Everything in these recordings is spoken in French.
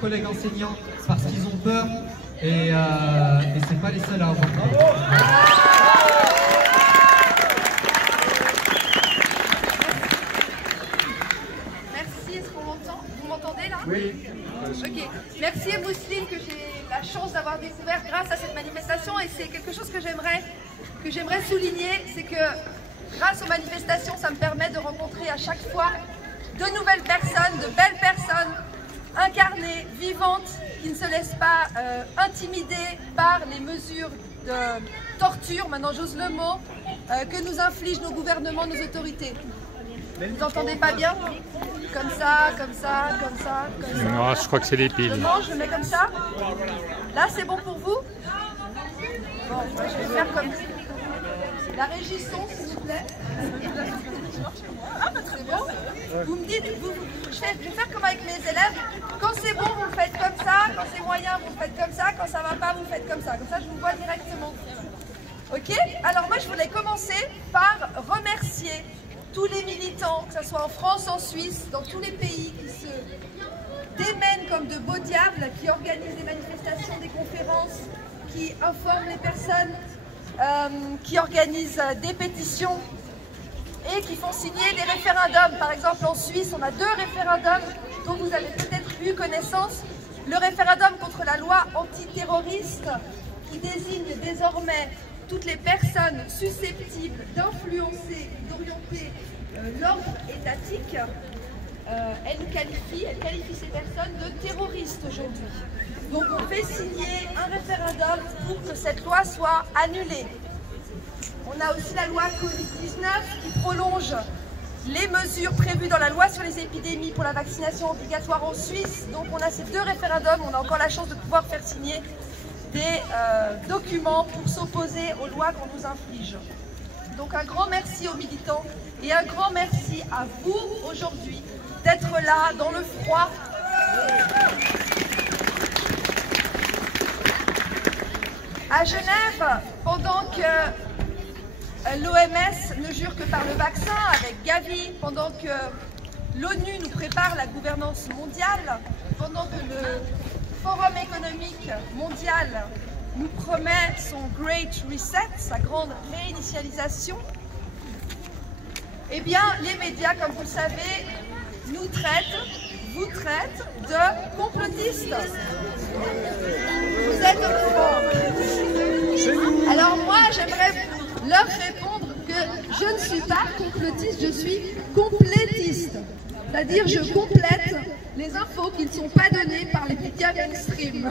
collègues enseignants parce qu'ils ont peur et c'est pas les seuls à avoir peur. Merci, est-ce qu'on m'entend? Vous m'entendez là? Oui. Ok. Merci Mousseline que j'ai la chance d'avoir découvert grâce à cette manifestation et c'est quelque chose que j'aimerais souligner, c'est que grâce aux manifestations, ça me permet de rencontrer à chaque fois de nouvelles personnes, de belles personnes, incarnées, vivantes, qui ne se laissent pas intimider par les mesures de torture, maintenant j'ose le mot, que nous infligent nos gouvernements, nos autorités. Vous n'entendez pas bien? Comme ça, comme ça, comme ça, comme ça. Non, je crois que c'est les piles. Je mange, je mets comme ça. Là, c'est bon pour vous? Bon, moi, je vais faire comme la régie son, s'il vous plaît. C'est bon? Vous me dites, je vais faire comme avec mes élèves. Quand c'est bon, vous le faites comme ça. Quand c'est moyen, vous le faites comme ça. Quand ça va pas, vous le faites comme ça. Comme ça, je vous vois directement. Ok? Alors moi, je voulais commencer par remercier tous les militants, que ce soit en France, en Suisse, dans tous les pays qui se démènent comme de beaux diables, qui organisent des manifestations, des conférences, qui informent les personnes, qui organisent des pétitions et qui font signer des référendums. Par exemple, en Suisse, on a 2 référendums dont vous avez peut-être eu connaissance. Le référendum contre la loi antiterroriste qui désigne désormais toutes les personnes susceptibles d'influencer, d'orienter l'ordre étatique, elle qualifie ces personnes de terroristes aujourd'hui. Donc on fait signer un référendum pour que cette loi soit annulée. On a aussi la loi Covid-19 qui prolonge les mesures prévues dans la loi sur les épidémies pour la vaccination obligatoire en Suisse. Donc on a ces 2 référendums, on a encore la chance de pouvoir faire signer des documents pour s'opposer aux lois qu'on nous inflige. Donc un grand merci aux militants et un grand merci à vous aujourd'hui d'être là dans le froid. À Genève, pendant que l'OMS ne jure que par le vaccin avec Gavi, pendant que l'ONU nous prépare la gouvernance mondiale, pendant que le Forum économique mondial nous promet son Great Reset, sa grande réinitialisation, eh bien, les médias, comme vous le savez, nous traitent, vous traitent de complotistes. Vous êtes au courant. Alors moi, j'aimerais leur répondre que je ne suis pas complotiste, je suis complétiste. C'est-à-dire, je complète les infos qui ne sont pas données par les médias mainstream.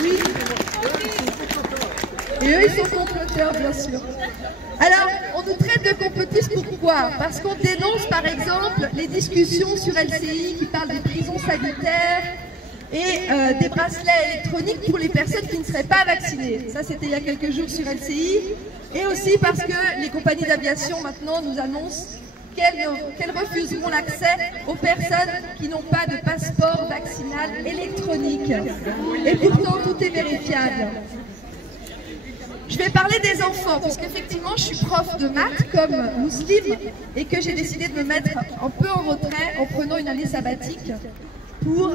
Oui. Et eux, ils sont comploteurs, bien sûr. Alors, on nous traite de complotistes, pourquoi? Parce qu'on dénonce, par exemple, les discussions sur LCI qui parlent des prisons sanitaires et des bracelets électroniques pour les personnes qui ne seraient pas vaccinées. Ça, c'était il y a quelques jours sur LCI. Et aussi parce que les compagnies d'aviation, maintenant, nous annoncent qu'elles refuseront l'accès aux personnes qui n'ont pas de passeport vaccinal électronique. Et pourtant, tout est vérifiable. Je vais parler des enfants, parce qu'effectivement, je suis prof de maths comme Mousseline et que j'ai décidé de me mettre un peu en retrait en prenant une année sabbatique pour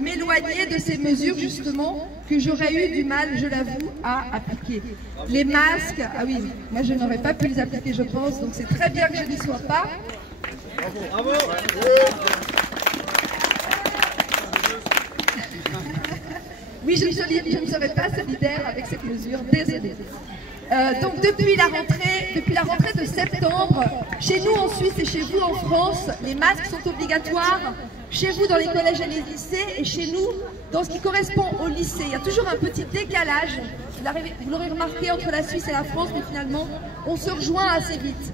m'éloigner de ces mesures, justement, que j'aurais eu du mal, je l'avoue, à appliquer. Les masques, ah oui, moi je n'aurais pas pu les appliquer, je pense, donc c'est très bien que je n'y sois pas. Bravo. Oui, je ne serai pas solidaire avec cette mesure, désolée. Donc depuis la rentrée de septembre, chez nous en Suisse et chez vous en France, les masques sont obligatoires, chez vous dans les collèges et les lycées, et chez nous dans ce qui correspond au lycée. Il y a toujours un petit décalage, vous l'aurez remarqué, entre la Suisse et la France, mais finalement on se rejoint assez vite.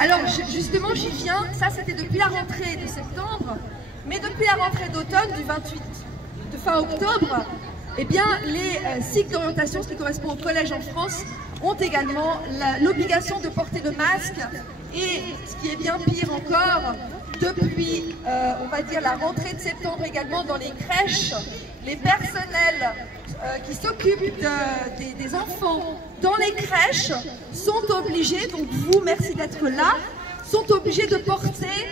Alors justement j'y viens, ça c'était depuis la rentrée de septembre, mais depuis la rentrée d'automne du 28 de fin octobre, eh bien, les cycles d'orientation, ce qui correspond au collège en France, ont également l'obligation de porter le masque. Et ce qui est bien pire encore, depuis, on va dire, la rentrée de septembre également dans les crèches, les personnels qui s'occupent des enfants dans les crèches sont obligés, donc vous, merci d'être là, sont obligés de porter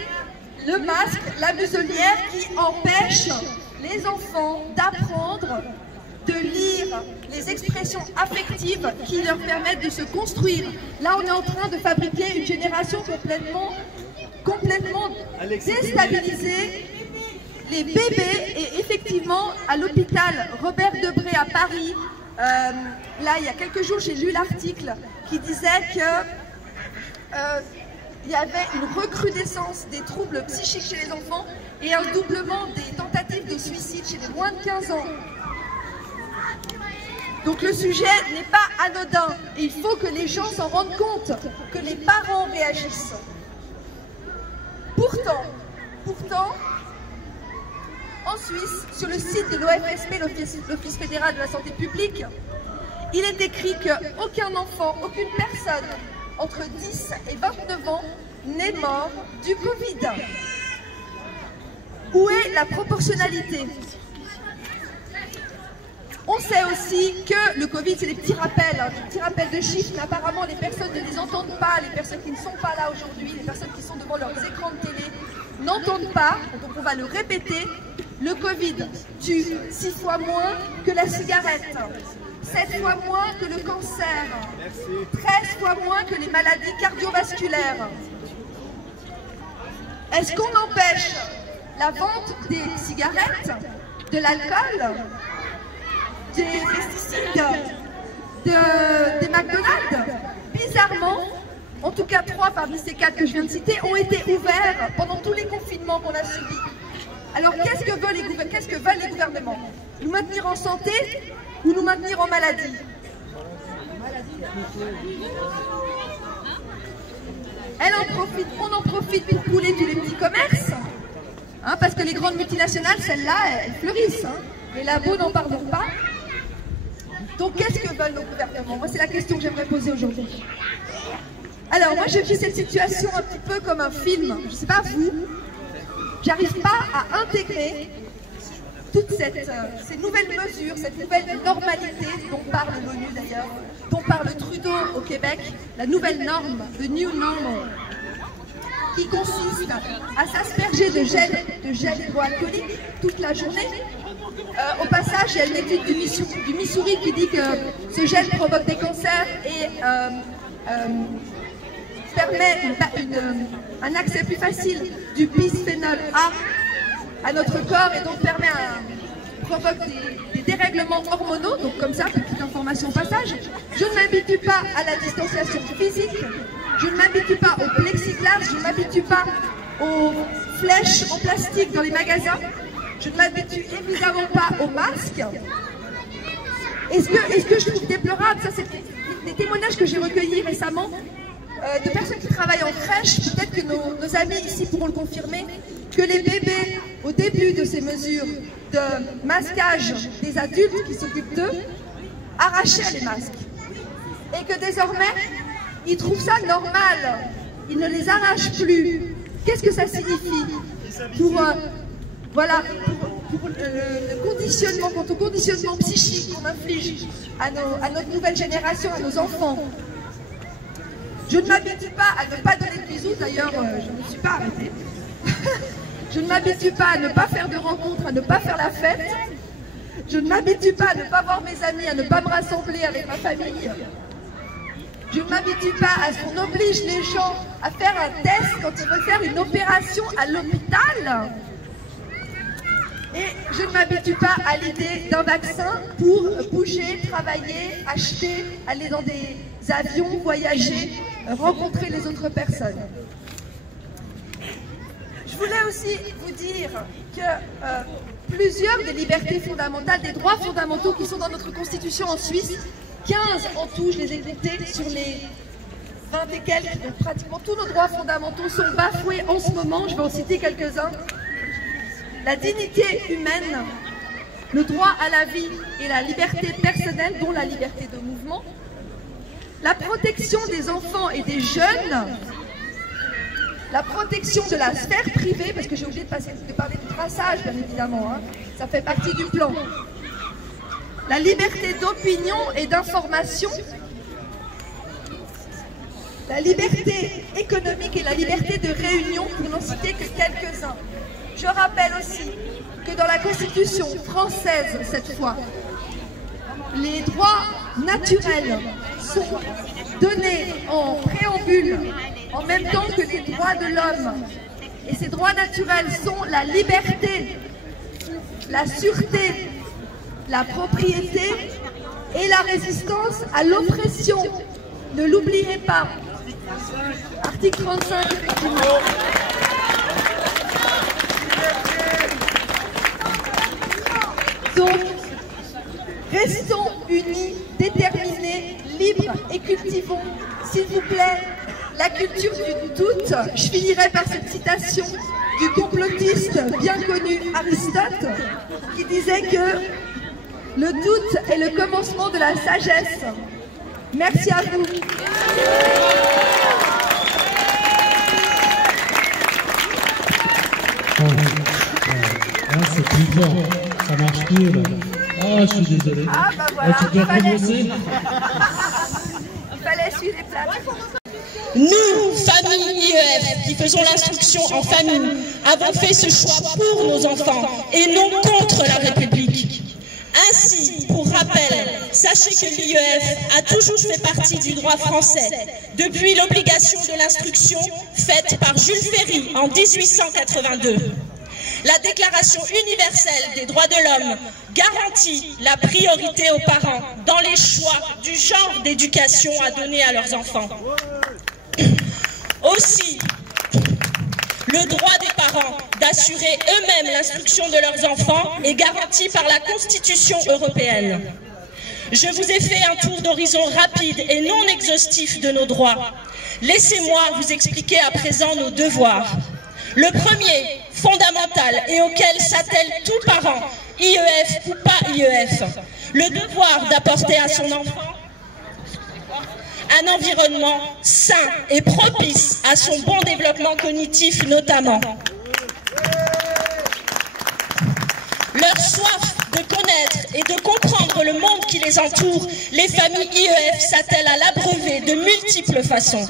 le masque, la muselière qui empêche les enfants d'apprendre, de lire les expressions affectives qui leur permettent de se construire. Là, on est en train de fabriquer une génération complètement déstabilisée. Les bébés, et effectivement, à l'hôpital Robert Debré à Paris, là, il y a quelques jours, j'ai lu l'article qui disait que il y avait une recrudescence des troubles psychiques chez les enfants et un doublement des tentatives de suicide chez les moins de 15 ans. Donc le sujet n'est pas anodin et il faut que les gens s'en rendent compte, que les parents réagissent. Pourtant, en Suisse, sur le site de l'OFSP, l'Office fédéral de la santé publique, il est écrit qu'aucun enfant, aucune personne entre 10 et 29 ans n'est mort du Covid. Où est la proportionnalité? On sait aussi que le Covid, c'est des petits rappels, des petits rappels de chiffres, mais apparemment les personnes ne les entendent pas, les personnes qui ne sont pas là aujourd'hui, les personnes qui sont devant leurs écrans de télé n'entendent pas, donc on va le répéter. Le Covid tue 6 fois moins que la cigarette, 7 fois moins que le cancer, 13 fois moins que les maladies cardiovasculaires. Est-ce qu'on empêche la vente des cigarettes, de l'alcool, des pesticides, des McDonald's? Bizarrement, en tout cas 3 parmi ces 4 que je viens de citer ont été ouverts pendant tous les confinements qu'on a subis. Alors qu'est-ce que veulent les gouvernements? Nous maintenir en santé ou nous maintenir en maladie? On en profite pour couler tous les petits commerces, parce que les grandes multinationales, celles-là, elles fleurissent. Les labos n'en parlons pas. Donc qu'est-ce que veulent nos gouvernements? Moi, c'est la question que j'aimerais poser aujourd'hui. Alors moi, je vis cette situation un petit peu comme un film. Je ne sais pas vous, j'arrive pas à intégrer toutes ces nouvelles mesures, cette nouvelle normalité dont parle l'ONU d'ailleurs, dont parle Trudeau au Québec, la nouvelle norme, the new normal, qui consiste à s'asperger de gel hydroalcoolique toute la journée. Au passage, il y a une étude du Missouri qui dit que ce gel provoque des cancers et permet un accès plus facile du bisphénol A à notre corps et donc provoque des dérèglements hormonaux. Donc comme ça, petite information au passage. Je ne m'habitue pas à la distanciation physique, je ne m'habitue pas au plexiglas, je ne m'habitue pas aux flèches en plastique dans les magasins, je ne m'habitue évidemment pas aux masques. Et ce que je trouve déplorable, ça c'est des témoignages que j'ai recueillis récemment de personnes qui travaillent en crèche, peut-être que nos amis ici pourront le confirmer, que les bébés, au début de ces mesures de masquage des adultes qui s'occupent d'eux, arrachaient les masques. Et que désormais, ils trouvent ça normal. Ils ne les arrachent plus. Qu'est-ce que ça signifie pour le conditionnement, quant au conditionnement psychique qu'on inflige à notre nouvelle génération, à nos enfants? Je ne m'habitue pas à ne pas donner de bisous, d'ailleurs je ne suis pas arrêtée. Je ne m'habitue pas à ne pas faire de rencontres, à ne pas faire la fête. Je ne m'habitue pas à ne pas voir mes amis, à ne pas me rassembler avec ma famille. Je ne m'habitue pas à ce qu'on oblige les gens à faire un test quand ils veulent faire une opération à l'hôpital. Et je ne m'habitue pas à l'idée d'un vaccin pour bouger, travailler, acheter, aller dans des avions, voyager, rencontrer les autres personnes. Je voulais aussi vous dire que plusieurs des libertés fondamentales, des droits fondamentaux qui sont dans notre constitution en Suisse, 15 en tout, je les ai notés sur les 20 et quelques, donc pratiquement tous nos droits fondamentaux sont bafoués en ce moment, je vais en citer quelques-uns. La dignité humaine, le droit à la vie et la liberté personnelle, dont la liberté de mouvement, la protection des enfants et des jeunes, la protection de la sphère privée, parce que j'ai oublié de parler du traçage, bien évidemment, ça fait partie du plan. La liberté d'opinion et d'information, la liberté économique et la liberté de réunion, pour n'en citer que quelques-uns. Je rappelle aussi que dans la Constitution française, cette fois, les droits naturels sont donnés en préambule, en même temps que les droits de l'homme. Et ces droits naturels sont la liberté, la sûreté, la propriété et la résistance à l'oppression. Ne l'oubliez pas. Article 35, effectivement. Donc, restons unis, déterminés, libres et cultivons, s'il vous plaît, la culture du doute. Je finirai par cette citation du complotiste bien connu Aristote, qui disait que le doute est le commencement de la sagesse. Merci à vous. C'est plus fort, ça marche plus là. Ah, je suis désolé. Ah bah voilà, tu dois commencer. Il fallait suivre les plates. Nous, famille IEF, qui faisons l'instruction en famille, avons fait ce choix pour nos enfants et non contre la République. Ainsi, pour rappel, sachez que l'IEF a toujours fait partie du droit français, depuis l'obligation de l'instruction faite par Jules Ferry en 1882. La Déclaration universelle des droits de l'homme garantit la priorité aux parents dans les choix du genre d'éducation à donner à leurs enfants. Aussi, le droit des parents d'assurer eux-mêmes l'instruction de leurs enfants est garanti par la Constitution européenne. Je vous ai fait un tour d'horizon rapide et non exhaustif de nos droits. Laissez-moi vous expliquer à présent nos devoirs. Le premier, fondamental et auquel s'attelle tout parent, IEF ou pas IEF, le devoir d'apporter à son enfant un environnement sain et propice à son bon développement cognitif notamment. Leur soif de connaître et de comprendre le monde qui les entoure, les familles IEF s'attellent à l'abreuver de multiples façons.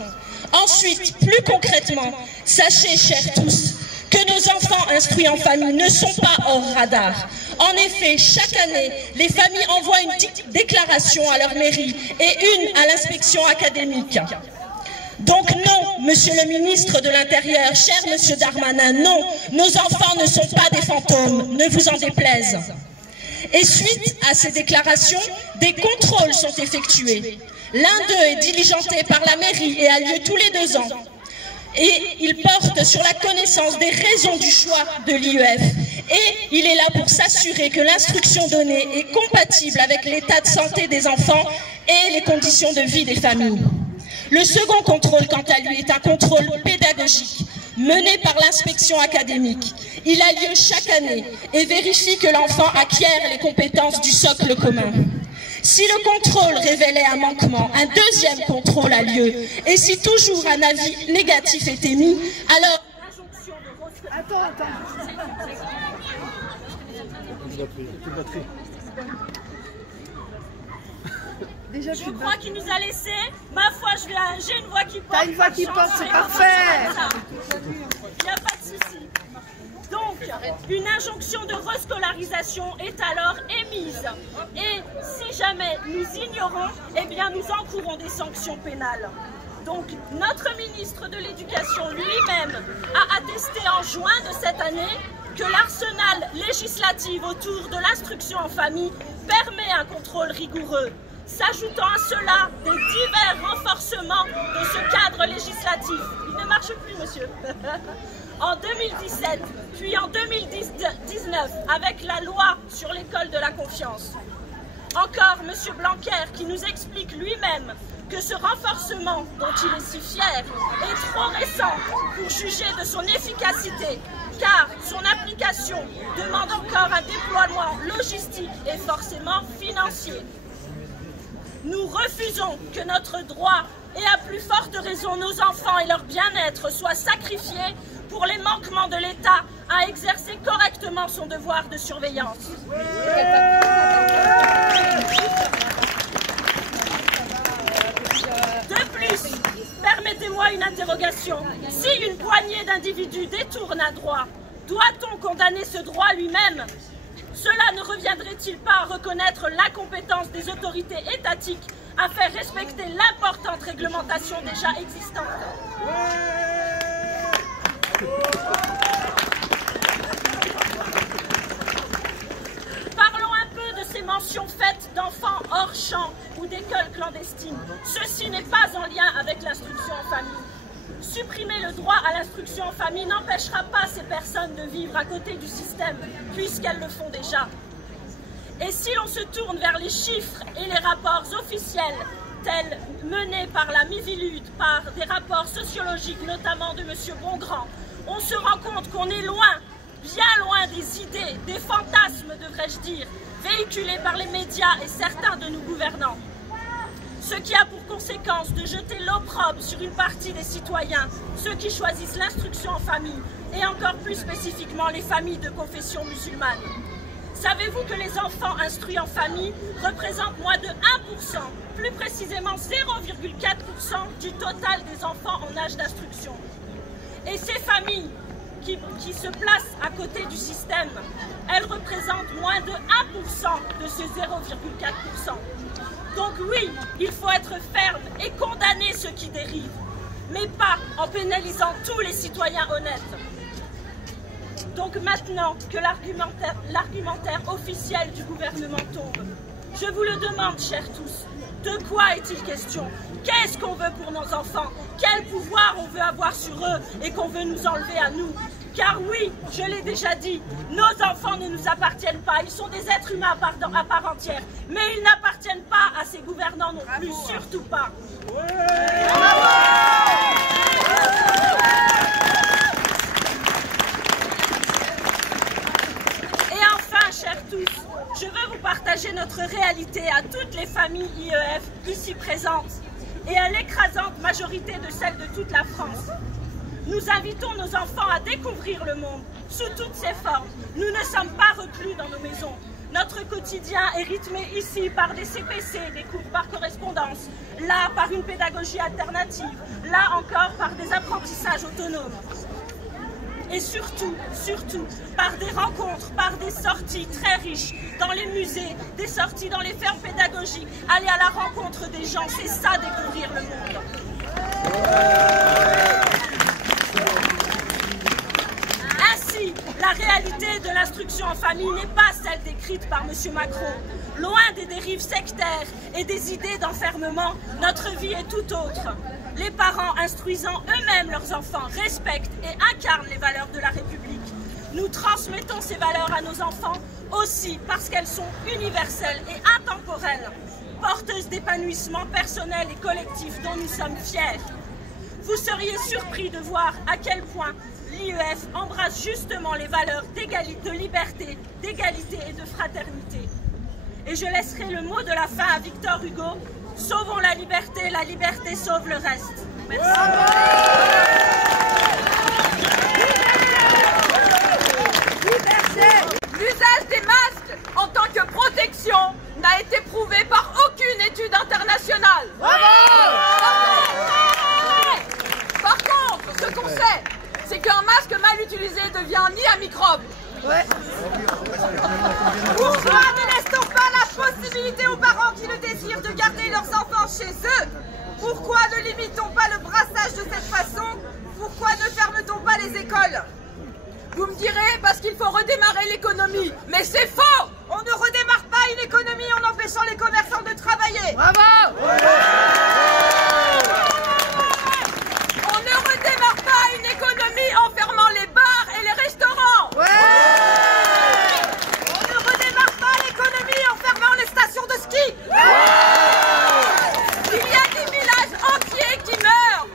Ensuite, plus concrètement, sachez, chers tous, que nos enfants instruits en famille ne sont pas hors radar. En effet, chaque année, les familles envoient une déclaration à leur mairie et une à l'inspection académique. Donc non, monsieur le ministre de l'Intérieur, cher monsieur Darmanin, non, nos enfants ne sont pas des fantômes, ne vous en déplaise. Et suite à ces déclarations, des contrôles sont effectués. L'un d'eux est diligenté par la mairie et a lieu tous les 2 ans. Et il porte sur la connaissance des raisons du choix de l'IEF. Et il est là pour s'assurer que l'instruction donnée est compatible avec l'état de santé des enfants et les conditions de vie des familles. Le second contrôle, quant à lui, est un contrôle pédagogique mené par l'inspection académique. Il a lieu chaque année et vérifie que l'enfant acquiert les compétences du socle commun. Si le contrôle révélait un manquement, un deuxième contrôle a lieu. Et si toujours un avis négatif est émis, alors... Attends. Déjà, je crois qu'il nous a laissé. Ma foi, j'ai une voix qui porte. T'as une voix qui porte, c'est parfait. Il n'y a pas de souci. Donc, une injonction de rescolarisation est alors émise. Et si jamais nous ignorons, eh bien nous encourons des sanctions pénales. Donc, notre ministre de l'Éducation lui-même a attesté en juin de cette année que l'arsenal législatif autour de l'instruction en famille permet un contrôle rigoureux. S'ajoutant à cela des divers renforcements de ce cadre législatif. Il ne marche plus, monsieur. En 2017, puis en 2019, avec la loi sur l'école de la confiance. Encore M. Blanquer qui nous explique lui-même que ce renforcement dont il est si fier est trop récent pour juger de son efficacité, car son application demande encore un déploiement logistique et forcément financier. Nous refusons que notre droit et à plus forte raison nos enfants et leur bien-être soient sacrifiés pour les manquements de l'État à exercer correctement son devoir de surveillance. De plus, question. Si une poignée d'individus détourne un droit, doit-on condamner ce droit lui-même? Cela ne reviendrait-il pas à reconnaître l'incompétence des autorités étatiques à faire respecter l'importante réglementation déjà existante? Parlons un peu de ces mentions faites d'enfants hors champ ou d'écoles clandestines. Ceci n'est pas en lien avec l'instruction en famille. Supprimer le droit à l'instruction en famille n'empêchera pas ces personnes de vivre à côté du système, puisqu'elles le font déjà. Et si l'on se tourne vers les chiffres et les rapports officiels, tels menés par la Miviludes, par des rapports sociologiques, notamment de M. Bongrand, on se rend compte qu'on est loin, bien loin des idées, des fantasmes, devrais-je dire, véhiculés par les médias et certains de nos gouvernants. Ce qui a pour conséquence de jeter l'opprobre sur une partie des citoyens, ceux qui choisissent l'instruction en famille, et encore plus spécifiquement les familles de confession musulmane. Savez-vous que les enfants instruits en famille représentent moins de 1%, plus précisément 0,4% du total des enfants en âge d'instruction? Et ces familles qui se placent à côté du système, elles représentent moins de 1% de ce 0,4%. Donc oui, il faut être ferme et condamner ceux qui dérivent, mais pas en pénalisant tous les citoyens honnêtes. Donc maintenant que l'argumentaire officiel du gouvernement tombe, je vous le demande, chers tous, de quoi est-il question? Qu'est-ce qu'on veut pour nos enfants? Quel pouvoir on veut avoir sur eux et qu'on veut nous enlever à nous? Car oui, je l'ai déjà dit, nos enfants ne nous appartiennent pas, ils sont des êtres humains à part entière, mais ils n'appartiennent pas à ces gouvernants non plus, surtout pas. Et enfin, chers tous, je veux vous partager notre réalité à toutes les familles IEF ici présentes et à l'écrasante majorité de celles de toute la France. Nous invitons nos enfants à découvrir le monde sous toutes ses formes. Nous ne sommes pas reclus dans nos maisons. Notre quotidien est rythmé ici par des CPC, des cours par correspondance, là par une pédagogie alternative, là encore par des apprentissages autonomes. Et surtout, par des rencontres, par des sorties très riches dans les musées, des sorties dans les fermes pédagogiques, aller à la rencontre des gens, c'est ça découvrir le monde. Ainsi, la réalité de l'instruction en famille n'est pas celle décrite par M. Macron. Loin des dérives sectaires et des idées d'enfermement, notre vie est tout autre. Les parents instruisant eux-mêmes leurs enfants respectent et incarnent les valeurs de la République. Nous transmettons ces valeurs à nos enfants aussi parce qu'elles sont universelles et intemporelles, porteuses d'épanouissement personnel et collectif dont nous sommes fiers. Vous seriez surpris de voir à quel point l'IEF embrasse justement les valeurs de liberté, d'égalité et de fraternité. Et je laisserai le mot de la fin à Victor Hugo. Sauvons la liberté sauve le reste. Merci. L'usage des masques en tant que protection n'a été prouvé par aucune étude internationale. Par contre, ce qu'on sait, c'est qu'un masque mal utilisé devient un nid à microbes. Pourquoi ne laisse-t-on pas la possibilité aux parents qui le désirent de garder leurs enfants chez eux? Pourquoi ne limitons pas le brassage de cette façon? Pourquoi ne ferme-t-on pas les écoles? Vous me direz parce qu'il faut redémarrer l'économie. Mais c'est faux! On ne redémarre pas une économie en empêchant les commerçants de travailler. Bravo! On ne redémarre pas une économie en fermant les bars et les restaurants. On ne redémarre pas l'économie en fermant les stations de ski. Il y a des villages entiers qui meurent,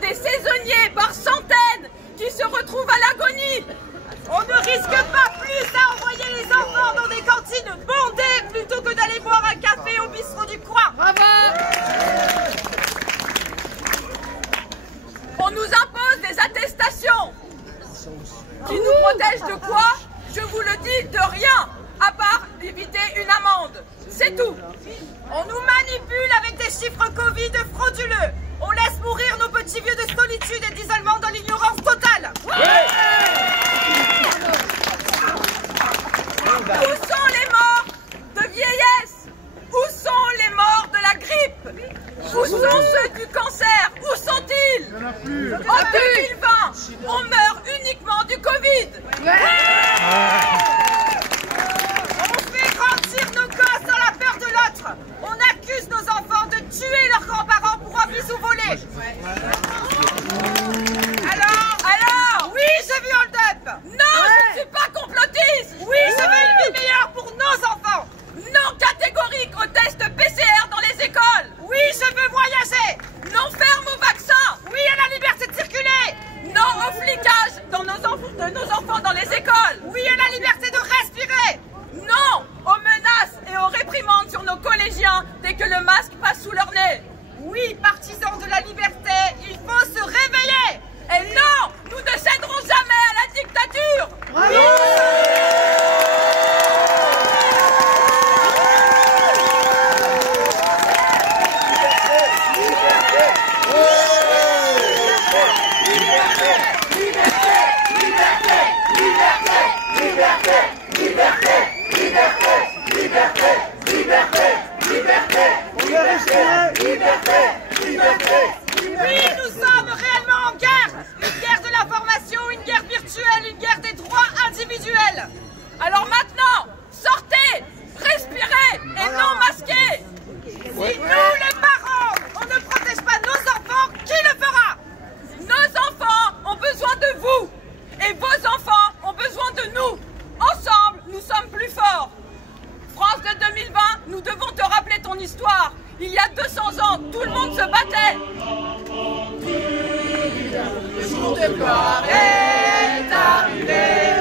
des saisonniers par centaines qui se retrouvent à l'agonie. On ne risque pas plus à envoyer les enfants dans des cantines bondées plutôt que d'aller boire un café au bistrot du coin. On nous impose des attestations qui nous protègent de quoi? Je vous le dis, de rien, à part éviter une amende. C'est tout. On nous manipule avec des chiffres Covid frauduleux. On laisse mourir nos petits petit vieux de solitude et d'isolement dans l'ignorance totale. Où sont les morts de vieillesse? Où sont les morts de la grippe? Où sont ceux du cancer? Où sont-ils? En 2020, on meurt uniquement du Covid. On fait grandir nos gosses dans la peur de l'autre. On accuse nos enfants de tuer leurs grands-parents pour un bisou volé. Alors, oui, je veux hold up. Non, je ne suis pas complotiste. Oui, je veux une vie meilleure pour nos enfants. Non catégorique au test PCR dans les écoles. Oui, je veux voyager. Non ferme au vaccin. Oui à la liberté de circuler. Non au flicage de nos enfants dans les écoles. Oui à la liberté de respirer. Non aux menaces et aux réprimandes sur nos collégiens dès que le masque passe sous leur nez. Oui, partisans de la liberté, il faut se réveiller. Et non, nous ne céderons jamais à la dictature. Oui, nous sommes réellement en guerre. Une guerre de l'information, une guerre virtuelle, une guerre des droits individuels. Alors maintenant, sortez, respirez et non masquez. Si nous, les parents, on ne protège pas nos enfants, qui le fera? Nos enfants ont besoin de vous et vos enfants ont besoin de nous. Ensemble, nous sommes plus forts. France de 2020, nous devons te rappeler ton histoire. Il y a 200 ans, tout le monde se battait. Le jour de gloire est arrivé.